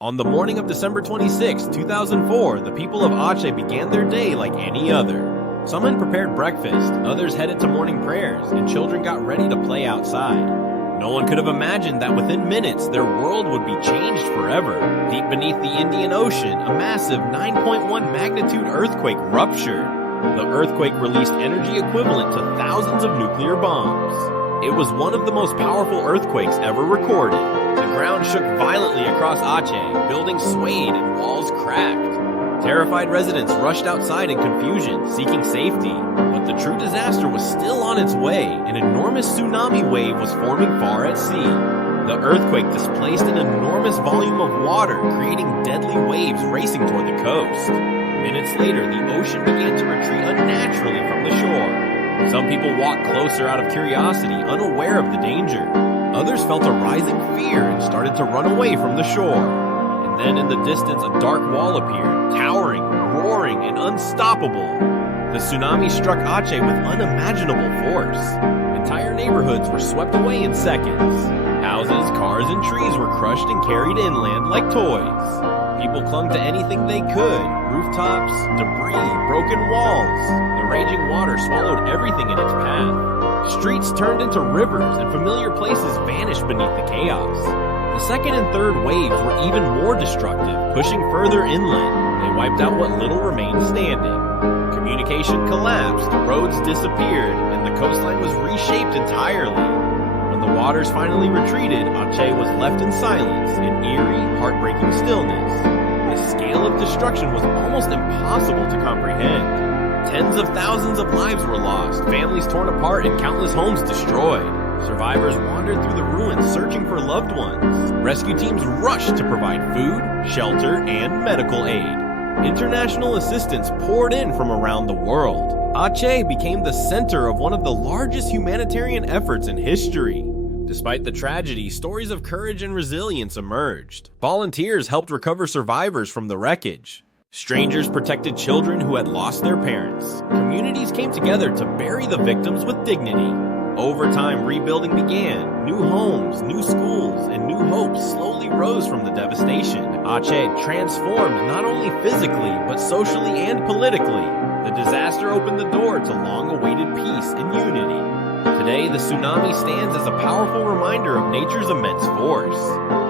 On the morning of December 26, 2004, the people of Aceh began their day like any other. Some had prepared breakfast, others headed to morning prayers, and children got ready to play outside. No one could have imagined that within minutes, their world would be changed forever. Deep beneath the Indian Ocean, a massive 9.1 magnitude earthquake ruptured. The earthquake released energy equivalent to thousands of nuclear bombs. It was one of the most powerful earthquakes ever recorded. The ground shook violently across Aceh, buildings swayed and walls cracked. Terrified residents rushed outside in confusion, seeking safety. But the true disaster was still on its way. An enormous tsunami wave was forming far at sea. The earthquake displaced an enormous volume of water, creating deadly waves racing toward the coast. Minutes later, the ocean began to retreat unnaturally from the shore. Some people walked closer out of curiosity, unaware of the danger. Others felt a rising fear and started to run away from the shore. And then in the distance, a dark wall appeared, towering, roaring, and unstoppable. The tsunami struck Aceh with unimaginable force. Entire neighborhoods were swept away in seconds. Houses, cars, and trees were crushed and carried inland like toys. People clung to anything they could, rooftops, debris, broken walls. The raging water swallowed everything in its path. Streets turned into rivers and familiar places vanished beneath the chaos. The second and third waves were even more destructive, pushing further inland. They wiped out what little remained standing. Communication collapsed, roads disappeared, and the coastline was reshaped entirely. When the waters finally retreated, Aceh was left in silence, in eerie, heartbreaking stillness. The scale of destruction was almost impossible to comprehend. Tens of thousands of lives were lost, families torn apart, and countless homes destroyed. Survivors wandered through the ruins searching for loved ones. Rescue teams rushed to provide food, shelter, and medical aid. International assistance poured in from around the world. Aceh became the center of one of the largest humanitarian efforts in history. Despite the tragedy, stories of courage and resilience emerged. Volunteers helped recover survivors from the wreckage. Strangers protected children who had lost their parents. Communities came together to bury the victims with dignity. Over time, rebuilding began. New homes, new schools, and new hopes slowly rose from the devastation. Aceh transformed not only physically, but socially and politically. The disaster opened the door to long-awaited peace and unity. Today, the tsunami stands as a powerful reminder of nature's immense force.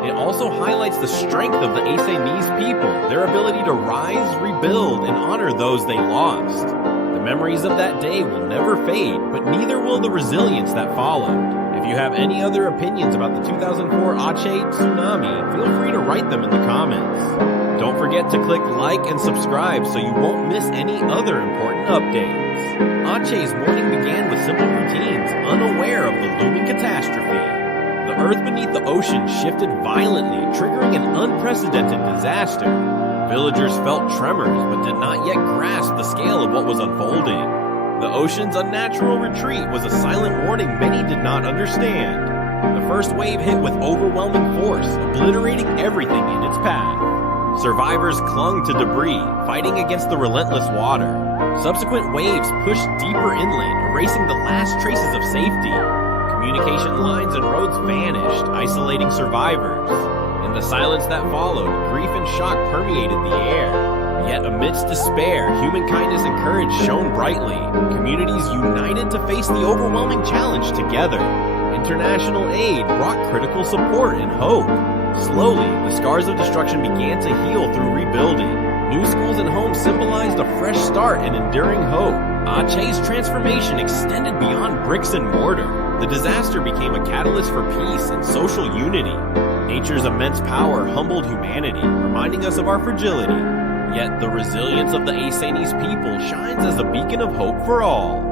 It also highlights the strength of the Acehnese people, their ability to rise, rebuild, and honor those they lost. The memories of that day will never fade, but neither will the resilience that followed. If you have any other opinions about the 2004 Aceh tsunami, feel free to write them in the comments. Don't forget to click like and subscribe so you won't miss any other important updates. Aceh's morning began with simple routines, unaware of the looming catastrophe. The earth beneath the ocean shifted violently, triggering an unprecedented disaster. Villagers felt tremors but did not yet grasp the scale of what was unfolding. The ocean's unnatural retreat was a silent warning many did not understand. The first wave hit with overwhelming force, obliterating everything in its path. Survivors clung to debris, fighting against the relentless water. Subsequent waves pushed deeper inland, erasing the last traces of safety. Communication lines and roads vanished, isolating survivors. In the silence that followed, grief and shock permeated the air. Yet amidst despair, human kindness and courage shone brightly. Communities united to face the overwhelming challenge together. International aid brought critical support and hope. Slowly, the scars of destruction began to heal through rebuilding. New schools and homes symbolized a fresh start and enduring hope. Aceh's transformation extended beyond bricks and mortar. The disaster became a catalyst for peace and social unity. Nature's immense power humbled humanity, reminding us of our fragility. Yet the resilience of the Acehnese people shines as a beacon of hope for all.